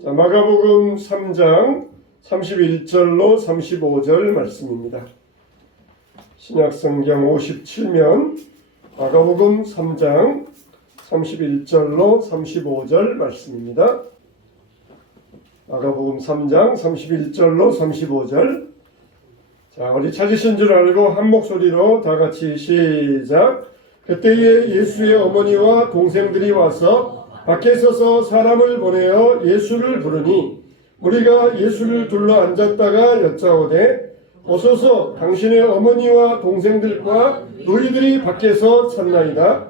자, 마가복음 3장 31절로 35절 말씀입니다. 신약성경 57면 마가복음 3장 31절로 35절 말씀입니다. 마가복음 3장 31절로 35절. 자, 우리 찾으신 줄 알고 한 목소리로 다 같이 시작. 그때에 예수의 어머니와 동생들이 와서 밖에 서서 사람을 보내어 예수를 부르니 우리가 예수를 둘러 앉았다가 여짜오되 오소서 당신의 어머니와 동생들과 너희들이 밖에서 찾나이다.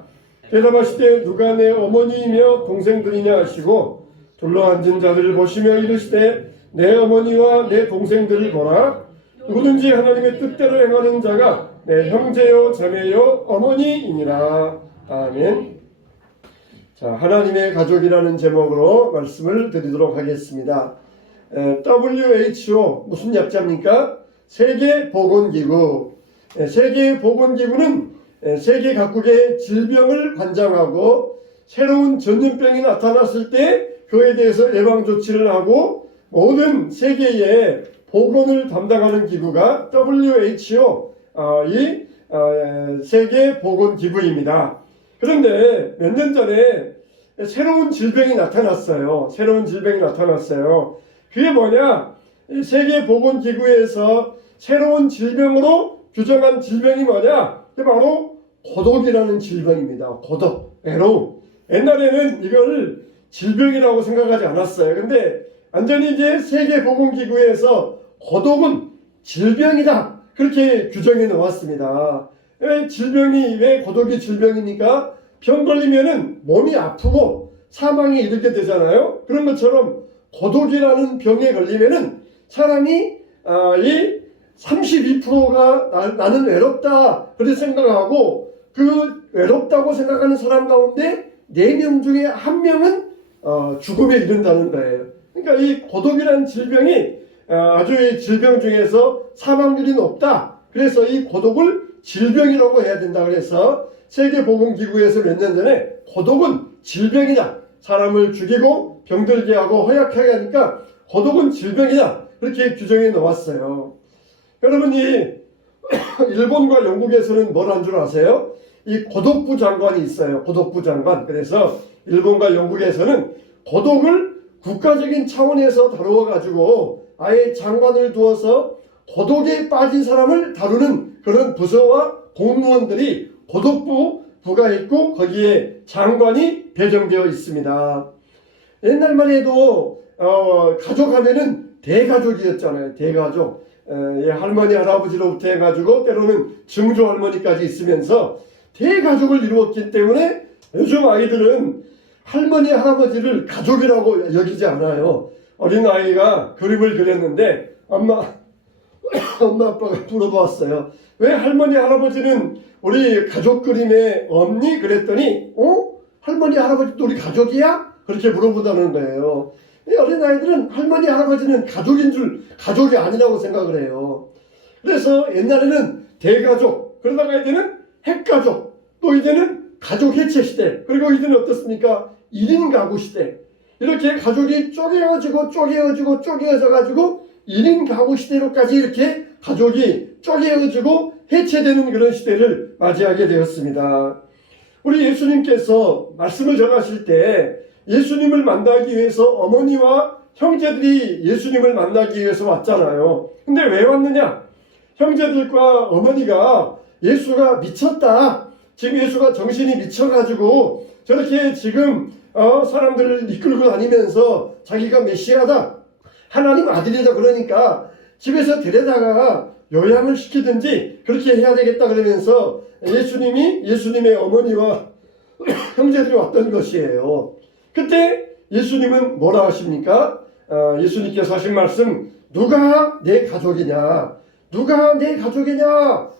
대답하시되 누가 내 어머니이며 동생들이냐 하시고 둘러 앉은 자들을 보시며 이르시되 내 어머니와 내 동생들을 보라. 누구든지 하나님의 뜻대로 행하는 자가 내 형제요 자매요 어머니이니라. 아멘. 자, 하나님의 가족이라는 제목으로 말씀을 드리도록 하겠습니다. WHO 무슨 약자입니까? 세계보건기구. 세계보건기구는 세계 각국의 질병을 관장하고 새로운 전염병이 나타났을 때 그에 대해서 예방 조치를 하고 모든 세계의 보건을 담당하는 기구가 WHO, 이 세계보건기구입니다. 그런데 몇 년 전에 새로운 질병이 나타났어요. 그게 뭐냐? 세계보건기구에서 새로운 질병으로 규정한 질병이 뭐냐? 그게 바로 고독이라는 질병입니다. 고독, 외로움. 옛날에는 이걸 질병이라고 생각하지 않았어요. 근데 완전히 이제 세계보건기구에서 고독은 질병이다. 그렇게 규정해 놓았습니다. 왜 고독이 질병입니까? 병 걸리면은 몸이 아프고 사망에 이르게 되잖아요. 그런 것처럼 고독이라는 병에 걸리면은 사람이 이 32%가 나는 외롭다 그렇게 생각하고 그 외롭다고 생각하는 사람 가운데 4명 중에 1명은 죽음에 이른다는 거예요. 그러니까 이 고독이라는 질병이 아주 이 질병 중에서 사망률이 높다. 그래서 이 고독을 질병이라고 해야 된다. 그래서 세계보건기구에서 몇 년 전에 고독은 질병이다. 사람을 죽이고 병들게 하고 허약하게 하니까 고독은 질병이다. 그렇게 규정해 놓았어요. 여러분이 일본과 영국에서는 뭘 한 줄 아세요? 이 고독부 장관이 있어요. 고독부 장관. 그래서 일본과 영국에서는 고독을 국가적인 차원에서 다루어 가지고 아예 장관을 두어서 고독에 빠진 사람을 다루는 그런 부서와 공무원들이 고독부가 있고 거기에 장관이 배정되어 있습니다. 옛날만 해도 가족 하면은 대가족이었잖아요. 대가족. 할머니 할아버지로부터 해가지고 때로는 증조 할머니까지 있으면서 대가족을 이루었기 때문에 요즘 아이들은 할머니 할아버지를 가족이라고 여기지 않아요. 어린아이가 그림을 그렸는데 엄마 아빠가 물어봤어요. 왜 할머니 할아버지는 우리 가족 그림에 없니? 그랬더니 할머니 할아버지도 우리 가족이야? 그렇게 물어보다는 거예요. 어린아이들은 할머니 할아버지는 가족이 아니라고 생각을 해요. 그래서 옛날에는 대가족, 그러다가 이제는 핵가족, 또 이제는 가족 해체 시대, 그리고 이제는 어떻습니까? 1인 가구 시대. 이렇게 가족이 쪼개어져가지고 1인 가구 시대로까지 이렇게 가족이 쪼개어지고 해체되는 그런 시대를 맞이하게 되었습니다. 우리 예수님께서 말씀을 전하실 때 예수님을 만나기 위해서 어머니와 형제들이 예수님을 만나기 위해서 왔잖아요. 근데 왜 왔느냐? 형제들과 어머니가 예수가 미쳤다. 지금 예수가 정신이 미쳐가지고 저렇게 지금 사람들을 이끌고 다니면서 자기가 메시아다. 하나님 아들이다 그러니까 집에서 데려다가 요양을 시키든지 그렇게 해야 되겠다 그러면서 예수님의 어머니와 형제들이 왔던 것이에요. 그때 예수님은 뭐라 하십니까? 예수님께서 하신 말씀, 누가 내 가족이냐?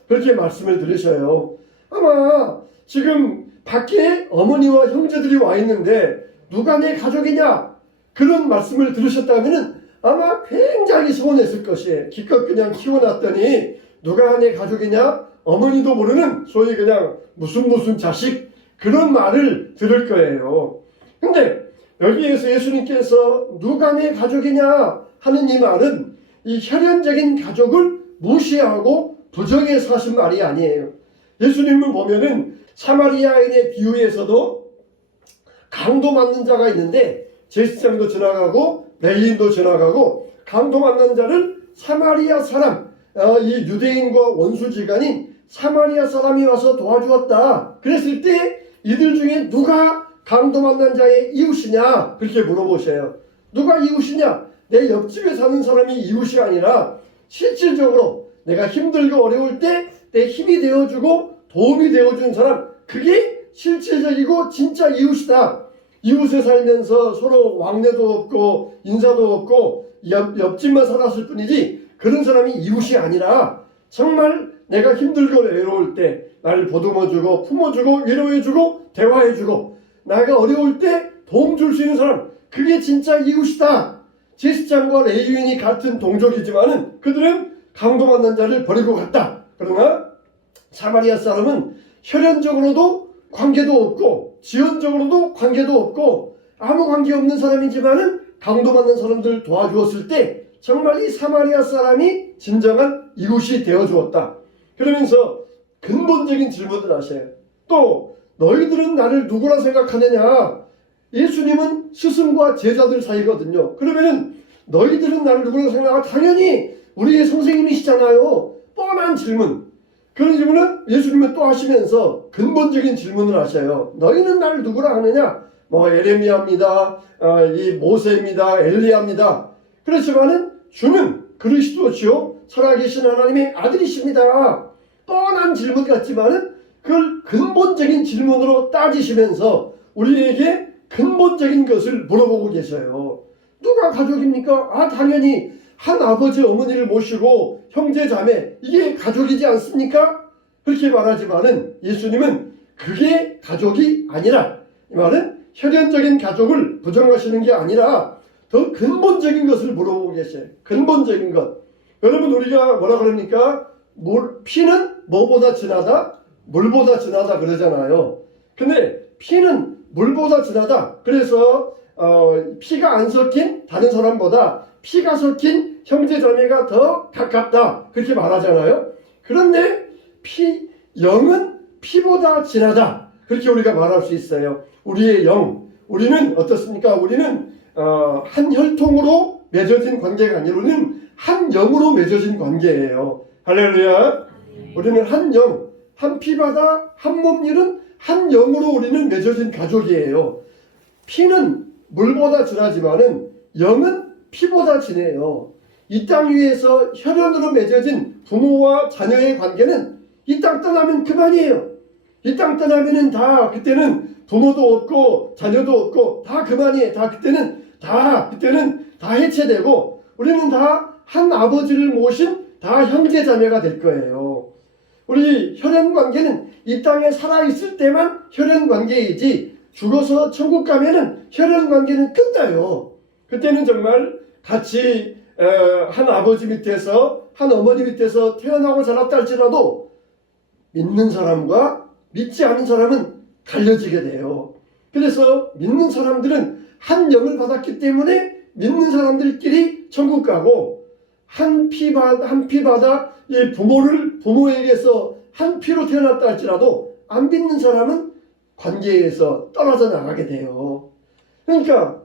그렇게 말씀을 들으셔요. 아마 지금 밖에 어머니와 형제들이 와 있는데 누가 내 가족이냐? 그런 말씀을 들으셨다면 아마 굉장히 서운했을 것이에요. 기껏 그냥 키워놨더니 누가 내 가족이냐? 어머니도 모르는 소위 그냥 무슨 자식 그런 말을 들을 거예요. 근데 여기에서 예수님께서 누가 내 가족이냐 하는 이 말은 이 혈연적인 가족을 무시하고 부정해서 하신 말이 아니에요. 예수님을 보면은 사마리아인의 비유에서도 강도 맞는 자가 있는데 제사장도 지나가고 레위인도 지나가고 강도 맞는 자를 사마리아 사람, 이 유대인과 원수지간인 사마리아 사람이 와서 도와주었다. 그랬을 때 이들 중에 누가 강도 만난 자의 이웃이냐 그렇게 물어보셔요. 누가 이웃이냐? 내 옆집에 사는 사람이 이웃이 아니라 실질적으로 내가 힘들고 어려울 때 내 힘이 되어주고 도움이 되어주는 사람, 그게 실질적이고 진짜 이웃이다. 이웃에 살면서 서로 왕래도 없고 인사도 없고 옆집만 살았을 뿐이지 그런 사람이 이웃이 아니라 정말 내가 힘들고 외로울 때 나를 보듬어주고 품어주고 위로해주고 대화해주고 내가 어려울 때 도움 줄 수 있는 사람, 그게 진짜 이웃이다. 제사장과 레위인이 같은 동족이지만은 그들은 강도 만난 자를 버리고 갔다. 그러나 사마리아 사람은 혈연적으로도 관계도 없고 지연적으로도 관계도 없고 아무 관계 없는 사람이지만은 강도 만난 사람들 도와주었을 때 정말 이 사마리아 사람이 진정한 이웃이 되어주었다. 그러면서 근본적인 질문을 하셔요. 또 너희들은 나를 누구라 생각하느냐? 예수님은 스승과 제자들 사이거든요. 그러면은 너희들은 나를 누구라 생각하냐? 당연히 우리의 선생님이시잖아요. 뻔한 질문. 그런 질문은 예수님은 또 하시면서 근본적인 질문을 하셔요. 너희는 나를 누구라 하느냐? 뭐 에레미야입니다. 이 모세입니다. 엘리야입니다. 그렇지만은 주는 그리스도시요 살아계신 하나님의 아들이십니다. 뻔한 질문 같지만은 그걸 근본적인 질문으로 따지시면서 우리에게 근본적인 것을 물어보고 계셔요. 누가 가족입니까? 당연히 한 아버지 어머니를 모시고 형제 자매, 이게 가족이지 않습니까? 그렇게 말하지만은 예수님은 그게 가족이 아니라, 이 말은 혈연적인 가족을 부정하시는 게 아니라 더 근본적인 것을 물어보고 계셔요. 근본적인 것. 여러분, 우리가 뭐라 그럽니까? 피는 뭐보다 진하다? 물보다 진하다 그러잖아요. 근데 피는 물보다 진하다. 그래서 피가 안 섞인 다른 사람보다 피가 섞인 형제자매가 더 가깝다. 그렇게 말하잖아요. 그런데 영은 피보다 진하다. 그렇게 우리가 말할 수 있어요. 우리의 영. 우리는 어떻습니까? 우리는 한 혈통으로 맺어진 관계가 아니라 우리는 한 영으로 맺어진 관계예요. 할렐루야. 우리는 한 영, 한 피바다, 한 몸 이룬 한 영으로 우리는 맺어진 가족이에요. 피는 물보다 진하지만은 영은 피보다 진해요. 이 땅 위에서 혈연으로 맺어진 부모와 자녀의 관계는 이 땅 떠나면 그만이에요. 이 땅 떠나면은 그때는 부모도 없고 자녀도 없고 다 그만이에요. 그때는 다 해체되고 우리는 다 한 아버지를 모신 다 형제 자매가 될 거예요. 우리 혈연 관계는 이 땅에 살아있을 때만 혈연 관계이지 죽어서 천국 가면은 혈연 관계는 끝나요. 그때는 정말 같이 한 아버지 밑에서 한 어머니 밑에서 태어나고 자랐다 할지라도 믿는 사람과 믿지 않는 사람은 갈려지게 돼요. 그래서 믿는 사람들은 한 영을 받았기 때문에 믿는 사람들끼리 천국 가고 한 피바다 이 부모에게서 한 피로 태어났다 할지라도 안 믿는 사람은 관계에서 떨어져 나가게 돼요. 그러니까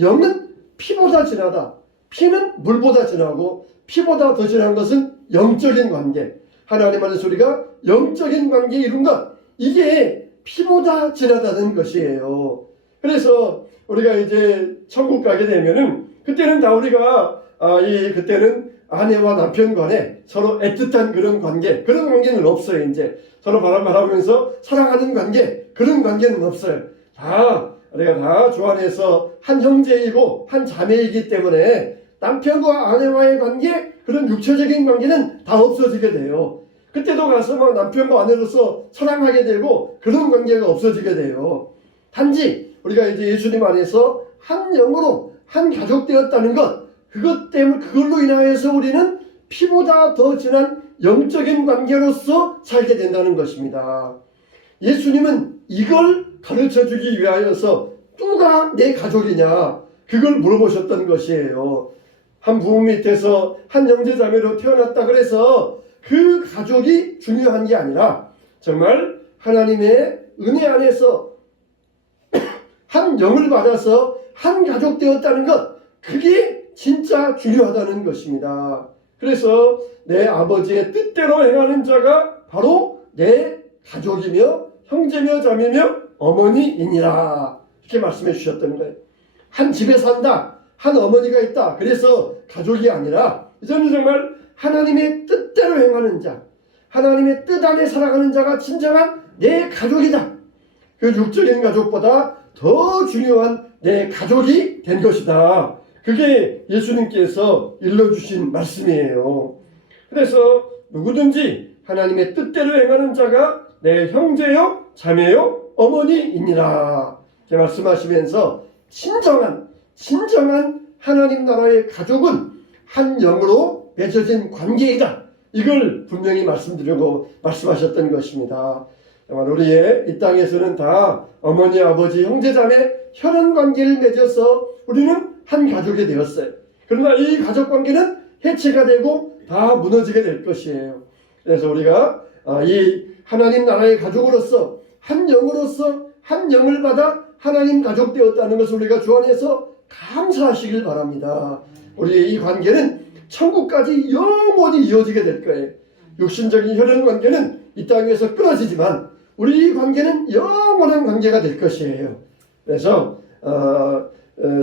영은 피보다 진하다. 피는 물보다 진하고 피보다 더 진한 것은 영적인 관계. 하나님 안의 소리가 영적인 관계에 이룬 것. 이게 피보다 진하다는 것이에요. 그래서 우리가 이제 천국 가게 되면은 그때는 다 우리가 그때는 아내와 남편 간에 서로 애틋한 그런 관계는 없어요. 이제 서로 말하면서 사랑하는 관계, 그런 관계는 없어요. 우리가 다 주 안에서 한 형제이고 한 자매이기 때문에 남편과 아내와의 관계, 그런 육체적인 관계는 다 없어지게 돼요. 그때도 가서 막 남편과 아내로서 사랑하게 되고 그런 관계가 없어지게 돼요. 단지 우리가 이제 예수님 안에서 한 영으로 한 가족 되었다는 것, 그걸로 인하여서 우리는 피보다 더 진한 영적인 관계로서 살게 된다는 것입니다. 예수님은 이걸 가르쳐 주기 위하여서 누가 내 가족이냐, 그걸 물어보셨던 것이에요. 한 부모 밑에서 한 형제자매로 태어났다 그래서 그 가족이 중요한 게 아니라 정말 하나님의 은혜 안에서 한 영을 받아서 한 가족 되었다는 것, 그게 진짜 중요하다는 것입니다. 그래서 내 아버지의 뜻대로 행하는 자가 바로 내 가족이며 형제며 자매며 어머니이니라, 이렇게 말씀해 주셨던 거예요. 한 집에 산다, 한 어머니가 있다, 그래서 가족이 아니라 이제는 정말 하나님의 뜻대로 행하는 자, 하나님의 뜻 안에 살아가는 자가 진정한 내 가족이다. 그 육적인 가족보다 더 중요한 내 가족이 된 것이다. 그게 예수님께서 일러주신 말씀이에요. 그래서 누구든지 하나님의 뜻대로 행하는 자가 내 형제요 자매요 어머니이니라, 이렇게 말씀하시면서 진정한 하나님 나라의 가족은 한 영으로 맺어진 관계이다, 이걸 분명히 말씀하셨던 것입니다. 우리의 이 땅에서는 다 어머니, 아버지, 형제, 자매 혈연 관계를 맺어서 우리는 한 가족이 되었어요. 그러나 이 가족 관계는 해체가 되고 다 무너지게 될 것이에요. 그래서 우리가 이 하나님 나라의 가족으로서 한 영으로서 한 영을 받아 하나님 가족 되었다는 것을 우리가 주 안에서 감사하시길 바랍니다. 우리의 이 관계는 천국까지 영원히 이어지게 될 거예요. 육신적인 혈연 관계는 이 땅에서 끊어지지만 우리 이 관계는 영원한 관계가 될 것이에요. 그래서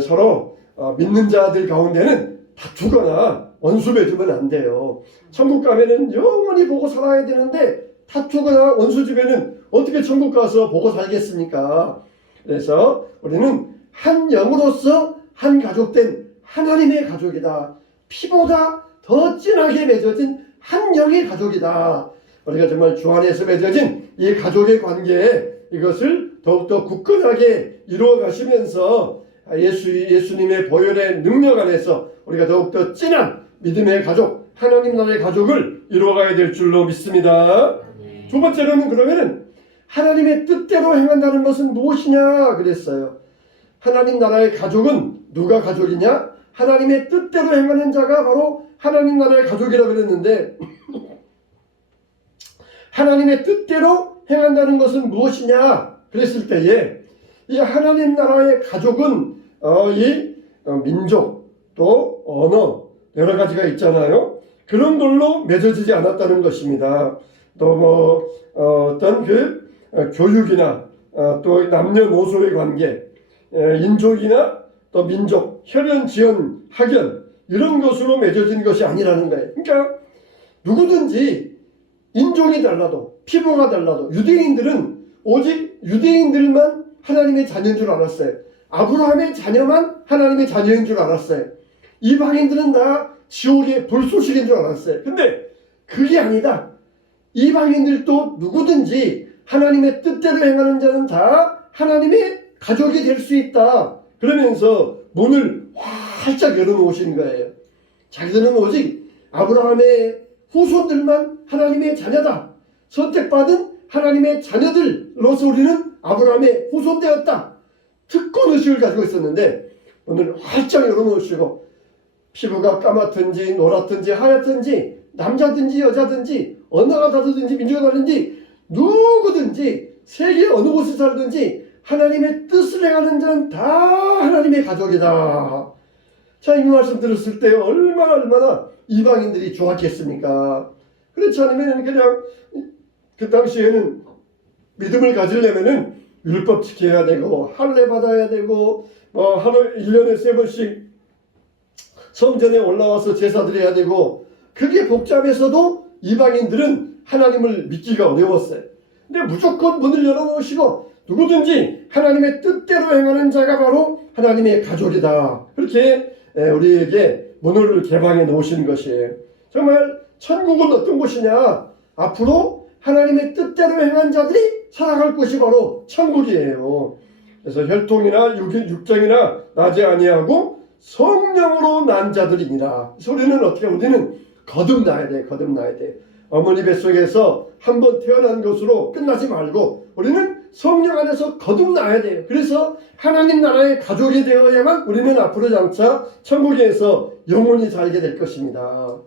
서로 믿는 자들 가운데는 다투거나 원수 맺으면 안 돼요. 천국 가면은 영원히 보고 살아야 되는데 다투거나 원수 주면은 어떻게 천국 가서 보고 살겠습니까? 그래서 우리는 한 영으로서 한 가족된 하나님의 가족이다. 피보다 더 진하게 맺어진 한 영의 가족이다. 우리가 정말 주 안에서 맺어진 이 가족의 관계, 이것을 더욱더 굳건하게 이루어 가시면서 예수님의 보혈의 능력 안에서 우리가 더욱더 진한 믿음의 가족, 하나님 나라의 가족을 이루어가야 될 줄로 믿습니다. 두 번째로는 그러면은 하나님의 뜻대로 행한다는 것은 무엇이냐 그랬어요. 하나님 나라의 가족은 누가 가족이냐? 하나님의 뜻대로 행하는 자가 바로 하나님 나라의 가족이라고 그랬는데 하나님의 뜻대로 행한다는 것은 무엇이냐 그랬을 때에 이 하나님 나라의 가족은 민족 또 언어 여러 가지가 있잖아요. 그런 걸로 맺어지지 않았다는 것입니다. 또 어떤 교육이나 또 남녀노소의 관계, 인종이나 또 민족, 혈연, 지연, 학연 이런 것으로 맺어진 것이 아니라는 거예요. 그러니까 누구든지 인종이 달라도 피부가 달라도 유대인들은 오직 유대인들만 하나님의 자녀인 줄 알았어요. 아브라함의 자녀만 하나님의 자녀인 줄 알았어요. 이방인들은 다 지옥의 불소식인 줄 알았어요. 근데 그게 아니다. 이방인들도 누구든지 하나님의 뜻대로 행하는 자는 다 하나님의 가족이 될 수 있다. 그러면서 문을 활짝 열어놓으신 거예요. 자기들은 오직 아브라함의 후손들만 하나님의 자녀다. 선택받은 하나님의 자녀들로서 우리는 아브라함의 후손되었다. 특권의식을 가지고 있었는데 오늘 활짝 열어놓으시고 피부가 까맣든지 노랗든지 하얗든지 남자든지 여자든지 언어가 다르든지 민족이 다르든지 누구든지 세계 어느 곳에 살든지 하나님의 뜻을 행하는 자는 다 하나님의 가족이다. 자, 이 말씀 들었을 때 얼마나 이방인들이 좋았겠습니까? 그렇지 않으면 그냥 그 당시에는 믿음을 가지려면은 율법 지켜야 되고 할례 받아야 되고 하루 1년에 3번씩 성전에 올라와서 제사 드려야 되고 그게 복잡해서도 이방인들은 하나님을 믿기가 어려웠어요. 근데 무조건 문을 열어놓으시고 누구든지 하나님의 뜻대로 행하는 자가 바로 하나님의 가족이다. 그렇게 우리에게 문을 개방해 놓으시는 것이에요. 정말 천국은 어떤 곳이냐? 앞으로 하나님의 뜻대로 행한 자들이 살아갈 곳이 바로 천국이에요. 그래서 혈통이나 육정이나 나지 아니하고 성령으로 난 자들이니라. 소리는 어떻게? 우리는 거듭나야 돼. 어머니 뱃속에서 한번 태어난 것으로 끝나지 말고 우리는 성령 안에서 거듭나야 돼요. 그래서 하나님 나라의 가족이 되어야만 우리는 앞으로 장차 천국에서 영원히 살게 될 것입니다.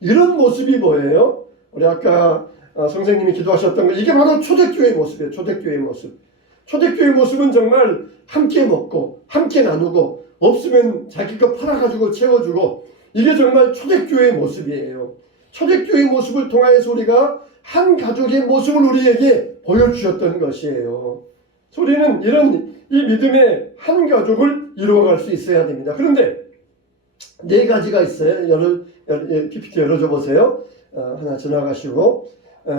이런 모습이 뭐예요? 우리 아까 선생님이 기도하셨던 거, 이게 바로 초대교회의 모습이에요. 초대교회의 모습. 초대교회의 모습은 정말 함께 먹고 함께 나누고 없으면 자기 거 팔아가지고 채워주고, 이게 정말 초대교회의 모습이에요. 초대교회의 모습을 통하여서 우리가 한 가족의 모습을 우리에게 보여주셨던 것이에요. 우리는 이런 이 믿음의 한 가족을 이루어갈 수 있어야 됩니다. 그런데 네 가지가 있어요. PPT 열어줘 보세요. 하나 지나가시고,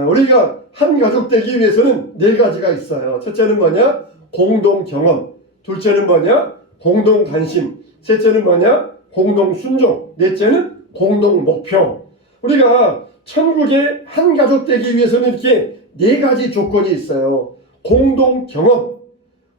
우리가 한 가족 되기 위해서는 네 가지가 있어요. 첫째는 뭐냐? 공동 경험. 둘째는 뭐냐? 공동 관심. 셋째는 뭐냐? 공동 순종. 넷째는 공동 목표. 우리가 천국의 한 가족 되기 위해서는 이렇게 네 가지 조건이 있어요. 공동 경험.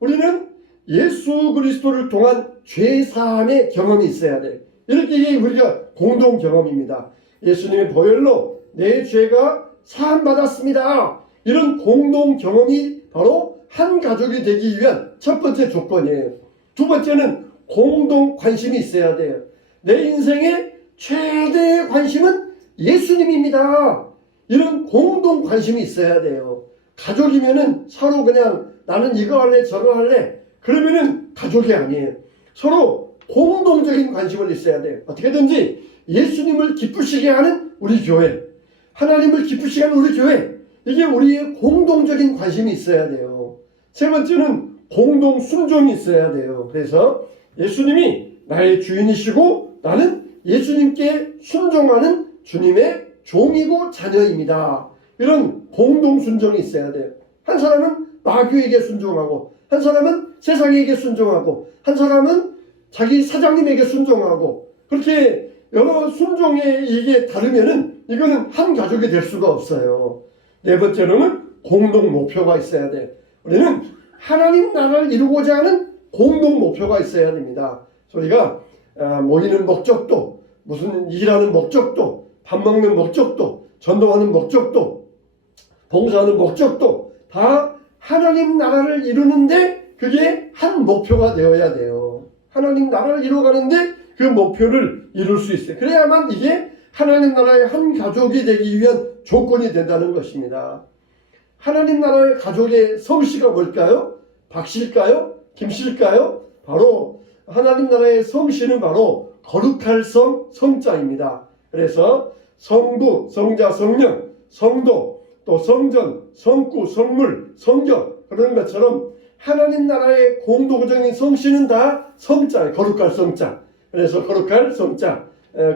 우리는 예수 그리스도를 통한 죄 사함의 경험이 있어야 돼. 이렇게 우리가 공동 경험입니다. 예수님의 보혈로 내 죄가 사함 받았습니다. 이런 공동 경험이 바로 한 가족이 되기 위한 첫 번째 조건이에요. 두 번째는 공동 관심이 있어야 돼요. 내 인생의 최대의 관심은 예수님입니다. 이런 공동 관심이 있어야 돼요. 가족이면은 서로 그냥 나는 이거 할래 저거 할래 그러면은 가족이 아니에요. 서로 공동적인 관심을 있어야 돼요. 어떻게든지 예수님을 기쁘시게 하는 우리 교회, 하나님을 기쁘시게 하는 우리 교회, 이게 우리의 공동적인 관심이 있어야 돼요. 세 번째는 공동 순종이 있어야 돼요. 그래서 예수님이 나의 주인이시고 나는 예수님께 순종하는 주님의 종이고 자녀입니다. 이런 공동 순종이 있어야 돼요. 한 사람은 마귀에게 순종하고, 한 사람은 세상에게 순종하고, 한 사람은 자기 사장님에게 순종하고, 그렇게 여러 순종의 이게 다르면은 이거는 한 가족이 될 수가 없어요. 네 번째로는 공동 목표가 있어야 돼. 우리는 하나님 나라를 이루고자 하는 공동 목표가 있어야 됩니다. 우리가 모이는 목적도, 무슨 일하는 목적도, 밥 먹는 목적도, 전도하는 목적도, 봉사하는 목적도 다 하나님 나라를 이루는데 그게 한 목표가 되어야 돼요. 하나님 나라를 이루어가는데 그 목표를 이룰 수 있어요. 그래야만 이게 하나님 나라의 한 가족이 되기 위한 조건이 된다는 것입니다. 하나님 나라의 가족의 성씨가 뭘까요? 박씨일까요? 김씨일까요? 바로 하나님 나라의 성씨는 바로 거룩할 성, 성자입니다. 그래서 성부, 성자, 성령, 성도, 또 성전, 성구, 성물, 성경, 그런 것처럼 하나님 나라의 공동적인 성씨는 다 성자예요. 거룩할 성자. 그래서 거룩할 성자,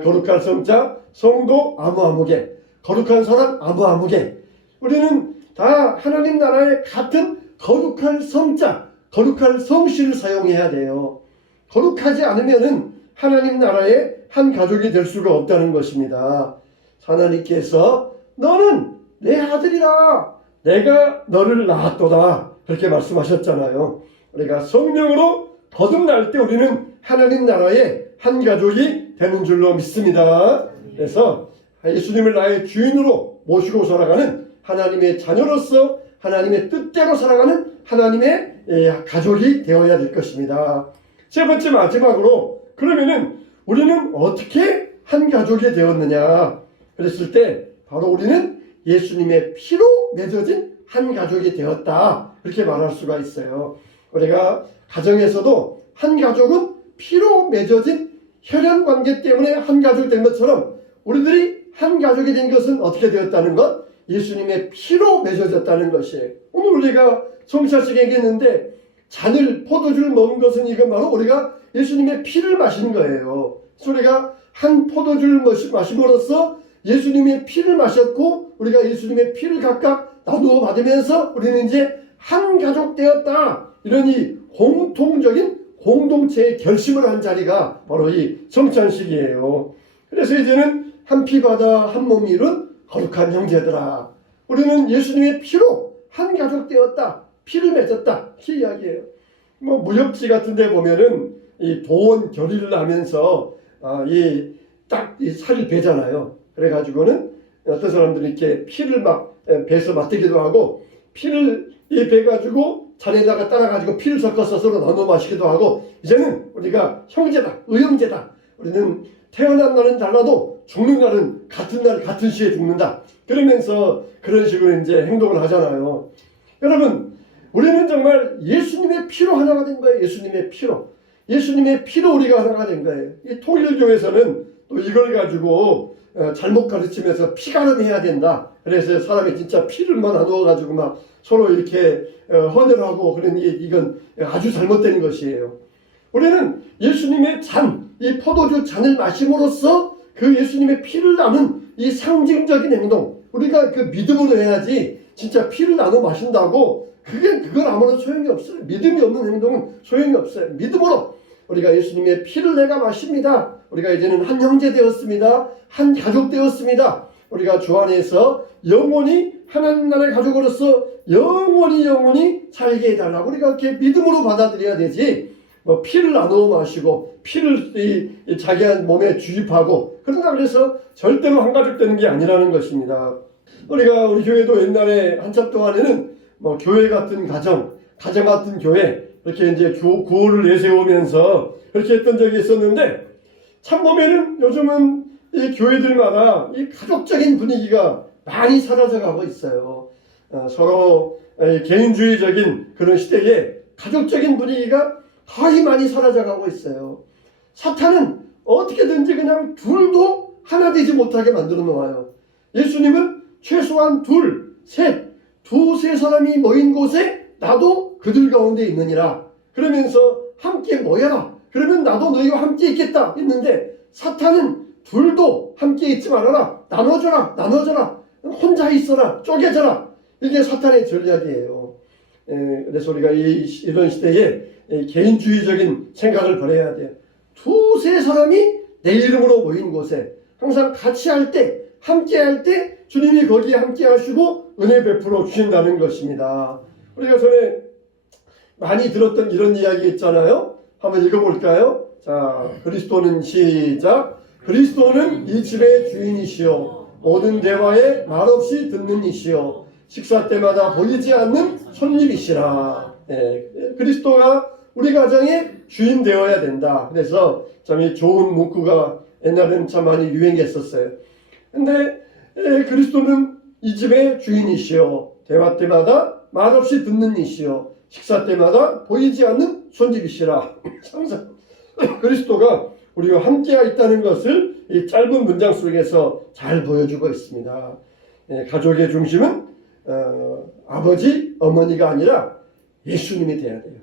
거룩할 성자, 성도 아무아무개, 거룩한 사람 아무아무개. 우리는 다 하나님 나라의 같은 거룩할 성자, 거룩할 성씨를 사용해야 돼요. 거룩하지 않으면은 하나님 나라의 한 가족이 될 수가 없다는 것입니다. 하나님께서 너는 내 아들이라, 내가 너를 낳았도다, 그렇게 말씀하셨잖아요. 우리가 성령으로 거듭날 때 우리는 하나님 나라의 한 가족이 되는 줄로 믿습니다. 그래서 예수님을 나의 주인으로 모시고 살아가는 하나님의 자녀로서 하나님의 뜻대로 살아가는 하나님의 가족이 되어야 될 것입니다. 세 번째 마지막으로, 그러면은 우리는 어떻게 한 가족이 되었느냐 그랬을 때 바로 우리는 예수님의 피로 맺어진 한 가족이 되었다, 그렇게 말할 수가 있어요. 우리가 가정에서도 한 가족은 피로 맺어진 혈연 관계 때문에 한 가족이 된 것처럼 우리들이 한 가족이 된 것은 어떻게 되었다는 것? 예수님의 피로 맺어졌다는 것이에요. 오늘 우리가 성찬식 얘기했는데 잔을, 포도주를 먹은 것은 이건 바로 우리가 예수님의 피를 마신 거예요. 그래서 우리가 한 포도주를 마심으로써 예수님의 피를 마셨고, 우리가 예수님의 피를 각각 나누어 받으면서 우리는 이제 한 가족 되었다, 이런 이 공통적인 공동체의 결심을 한 자리가 바로 이 성찬식이에요. 그래서 이제는 한 피 받아 한 몸이 이룬 거룩한 형제들아, 우리는 예수님의 피로 한 가족 되었다, 피를 맺었다, 이 이야기예요. 뭐 무협지 같은 데 보면은 이 도원 결의를 하면서 이 살을 베잖아요. 그래가지고는 어떤 사람들이 이렇게 피를 막 베서 맞대기도 하고, 피를 베가지고 잔에다가 따라가지고 피를 섞어서 서로 나눠 마시기도 하고, 이제는 우리가 형제다, 의형제다. 우리는 태어난 날은 달라도 죽는 날은 같은 날 같은 시에 죽는다. 그러면서 그런 식으로 이제 행동을 하잖아요. 여러분, 우리는 정말 예수님의 피로 하나가 된 거예요. 예수님의 피로. 예수님의 피로 우리가 하나가 된 거예요. 이 통일교에서는 또 이걸 가지고 잘못 가르치면서 피가름해야 된다. 그래서 사람이 진짜 피를만 나누어 가지고 막 서로 이렇게 헌혈하고 그러니 이건 아주 잘못된 것이에요. 우리는 예수님의 잔, 이 포도주 잔을 마심으로써 그 예수님의 피를 나눈 이 상징적인 행동, 우리가 그 믿음으로 해야지 진짜 피를 나눠 마신다고 그건 아무런 소용이 없어요. 믿음이 없는 행동은 소용이 없어요. 믿음으로 우리가 예수님의 피를 내가 마십니다. 우리가 이제는 한 형제 되었습니다. 한 가족 되었습니다. 우리가 주 안에서 영원히 하나님 나라의 가족으로서 영원히 살게 해달라고 우리가 이렇게 믿음으로 받아들여야 되지, 뭐 피를 나누어 마시고 피를 자기 몸에 주입하고 그런다 그래서 절대로 한 가족 되는 게 아니라는 것입니다. 우리 교회도 옛날에 한참 동안에는 뭐 교회 같은 가정 같은 교회 이렇게 이제 구호를 내세우면서 그렇게 했던 적이 있었는데, 참 보면은 요즘은 이 교회들마다 이 가족적인 분위기가 많이 사라져 가고 있어요. 서로 개인주의적인 그런 시대에 가족적인 분위기가 거의 많이 사라져 가고 있어요. 사탄은 어떻게든지 그냥 둘도 하나 되지 못하게 만들어 놓아요. 예수님은 최소한 두세 사람이 모인 곳에 나도 그들 가운데 있느니라. 그러면서 함께 모여라. 그러면 나도 너희와 함께 있겠다 했는데, 사탄은 둘도 함께 있지 말아라. 나눠져라. 혼자 있어라. 쪼개져라. 이게 사탄의 전략이에요. 그래서 우리가 이런 시대에 개인주의적인 생각을 버려야 돼요. 두세 사람이 내 이름으로 모인 곳에 항상 같이 할 때, 함께 할 때 주님이 거기에 함께 하시고 은혜 베풀어 주신다는 것입니다. 우리가 전에 많이 들었던 이런 이야기 있잖아요. 한번 읽어볼까요? 자, 그리스도는 시작. 그리스도는 이 집의 주인이시요 모든 대화에 말없이 듣는 이시요 식사 때마다 보이지 않는 손님이시라. 그리스도가 우리 가정의 주인 되어야 된다. 그래서 참 이 좋은 문구가 옛날에는 참 많이 유행했었어요. 근데 그리스도는 이 집의 주인이시요 대화 때마다 말없이 듣는 이시요 식사 때마다 보이지 않는 손님이시라. 항상 그리스도가 우리와 함께 있다는 것을 이 짧은 문장 속에서 잘 보여주고 있습니다. 가족의 중심은 아버지, 어머니가 아니라 예수님이 돼야 돼요.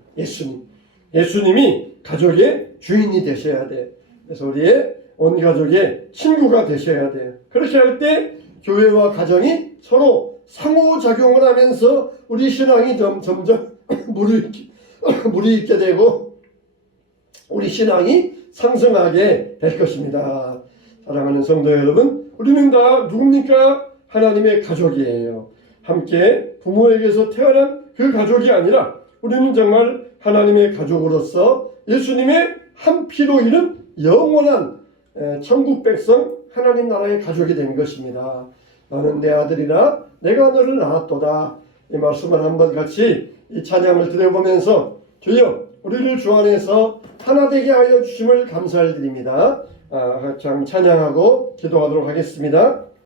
예수님이 가족의 주인이 되셔야 돼요. 그래서 우리의 온 가족의 친구가 되셔야 돼요. 그렇게 할 때 교회와 가정이 서로 상호작용을 하면서 우리 신앙이 점점 무르익게 되고 우리 신앙이 상승하게 될 것입니다. 사랑하는 성도 여러분, 우리는 다 누굽니까? 하나님의 가족이에요. 함께 부모에게서 태어난 그 가족이 아니라 우리는 정말 하나님의 가족으로서 예수님의 한 피로 이룬 영원한 천국 백성 하나님 나라의 가족이 된 것입니다. 너는 내 아들이라 내가 너를 낳았도다. 이 말씀을 한번 같이 이 찬양을 드려보면서 주여 우리를 주 안에서 하나 되게 하여 주심을 감사를 드립니다. 찬양하고 기도하도록 하겠습니다.